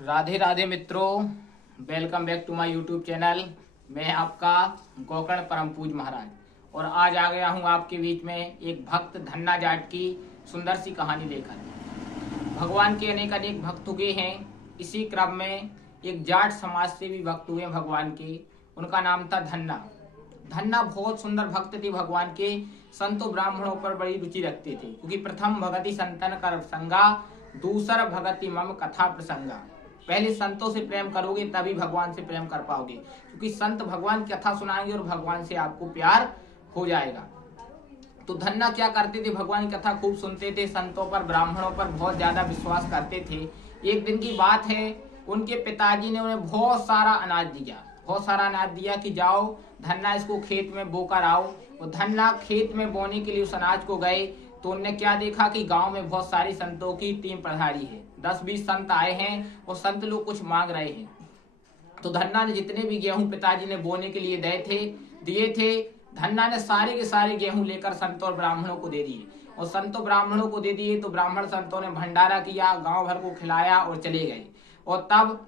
राधे राधे मित्रों, welcome back to my YouTube channel. मैं आपका गोकर्ण परम पूज महाराज और आज आ गया हूं आपके बीच में एक भक्त धन्ना जाट की सुंदर सी कहानी लेकर। भगवान के अनेक अनेक भक्त हुए हैं। इसी क्रम में एक जाट समाज से भी भक्त हुए भगवान के। उनका नाम था धन्ना। धन्ना बहुत सुंदर भक्त थे भगवान के। संतों ब्राह्मणों पर बड़ी रुचि रखते थे, क्योंकि प्रथम भगति संतन कर संगा, दूसरा भगति मम कथा प्रसंगा। पहले संतों से प्रेम करोगे तभी भगवान से प्रेम कर पाओगे, क्योंकि संत भगवान की कथा सुनाएंगे और भगवान से आपको प्यार हो जाएगा। तो धन्ना क्या करते थे, भगवान की कथा खूब सुनते थे, संतों पर ब्राह्मणों पर बहुत ज्यादा विश्वास करते थे। एक दिन की बात है, उनके पिताजी ने उन्हें बहुत सारा अनाज दिया कि जाओ धन्ना इसको खेत में बोकर आओ। और धन्ना खेत में बोने के लिए उस अनाज को गए तो उन्होंने क्या देखा कि गांव में बहुत सारी संतों की टीम पधारी है। 10-20 संत आए हैं और संत लोग कुछ मांग रहे हैं। तो धन्ना ने जितने भी गेहूं पिताजी ने बोने के लिए दिए थे, धन्ना ने सारे के सारे गेहूं लेकर संतों और ब्राह्मणों को दे दिए। और संतों ब्राह्मणों को दे दिए तो ब्राह्मण संतों ने भंडारा किया, गांव भर को खिलाया और चले गए। और तब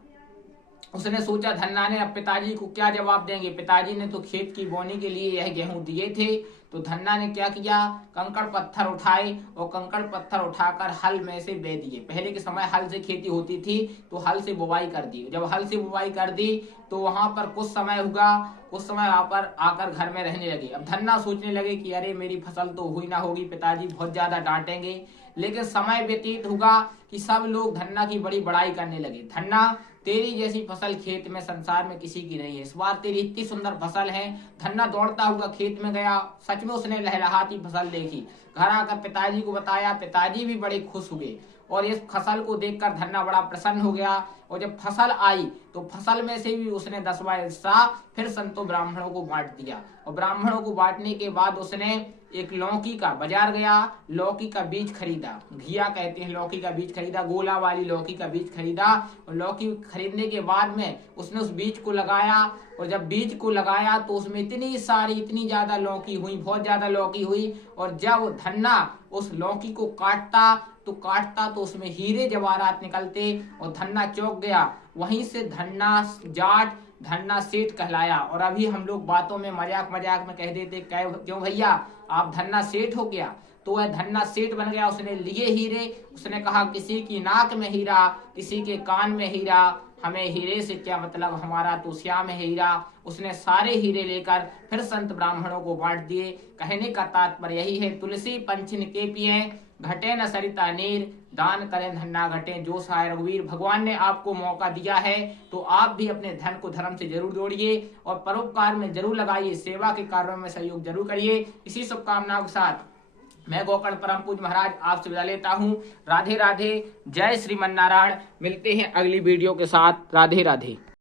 उसने सोचा, धन्ना ने, अब पिताजी को क्या जवाब देंगे। पिताजी ने तो खेत की बोने के लिए यह गेहूं दिए थे। तो धन्ना ने क्या किया, कंकड़ पत्थर उठाए और कंकड़ पत्थर उठाकर हल में से बे दिए। पहले के समय हल से खेती होती थी तो हल से बुवाई कर दी। जब हल से बुवाई कर दी तो वहां पर कुछ समय वहां पर आकर घर में रहने लगे। अब धन्ना सोचने लगे कि अरे मेरी फसल तो हुई ना होगी, पिताजी बहुत ज्यादा डांटेंगे। लेकिन समय व्यतीत हुआ कि सब लोग धन्ना की बड़ी बड़ाई करने लगे। धन्ना, तेरी जैसी फसल खेत में संसार में किसी की नहीं है, इस बार तेरी इतनी सुंदर फसल है। धन्ना दौड़ता हुआ खेत में गया, सच में उसने लहलहाती फसल देखी। घर आकर पिताजी को बताया, पिताजी भी बड़े खुश हुए और इस फसल को देखकर धन्ना बड़ा प्रसन्न हो गया। और जब फसल आई तो फसल में से भी उसने 10वां हिस्सा फिर संतों ब्राह्मणों को बांट दिया। और ब्राह्मणों को बांटने के बाद उसने एक लौकी का, बाजार गया, लौकी का बीज खरीदा, घिया कहते हैं, लौकी का बीज खरीदा, गोला वाली लौकी का बीज खरीदा। और लौकी खरीदने के बाद में उसने उस बीज को लगाया। और जब बीज को लगाया तो उसमें इतनी ज्यादा लौकी हुई, बहुत ज्यादा लौकी हुई। और जब धन्ना उस लौकी को काटता तो उसमें हीरे जवाहरात निकलते और धन्ना चौंक गया। वहीं से धन्ना जाट, धन्ना सेठ कहलाया। और अभी हम लोग बातों में मजाक में कह देते, क्यों भैया आप धन्ना सेठ हो गया। तो वह धन्ना सेठ बन गया। उसने लिए हीरे, उसने कहा किसी की नाक में हीरा, किसी के कान में हीरा, हमें हीरे से क्या मतलब, हमारा तो श्याम है हीरा। उसने सारे हीरे लेकर फिर संत ब्राह्मणों को बांट दिए। कहने का तात्पर्य यही है, तुलसी पंछिन के पिए, घटे न सरिता नीर, दान करें धन्ना घटे जो सहाय रघुवीर। भगवान ने आपको मौका दिया है तो आप भी अपने धन को धर्म से जरूर जोड़िए और परोपकार में जरूर लगाइए, सेवा के कार्यों में सहयोग जरूर करिए। इसी शुभकामनाओं के साथ मैं गोकर्ण परम पूज महाराज आपसे विदा लेता हूँ। राधे राधे, जय श्रीमन नारायण। मिलते हैं अगली वीडियो के साथ। राधे राधे।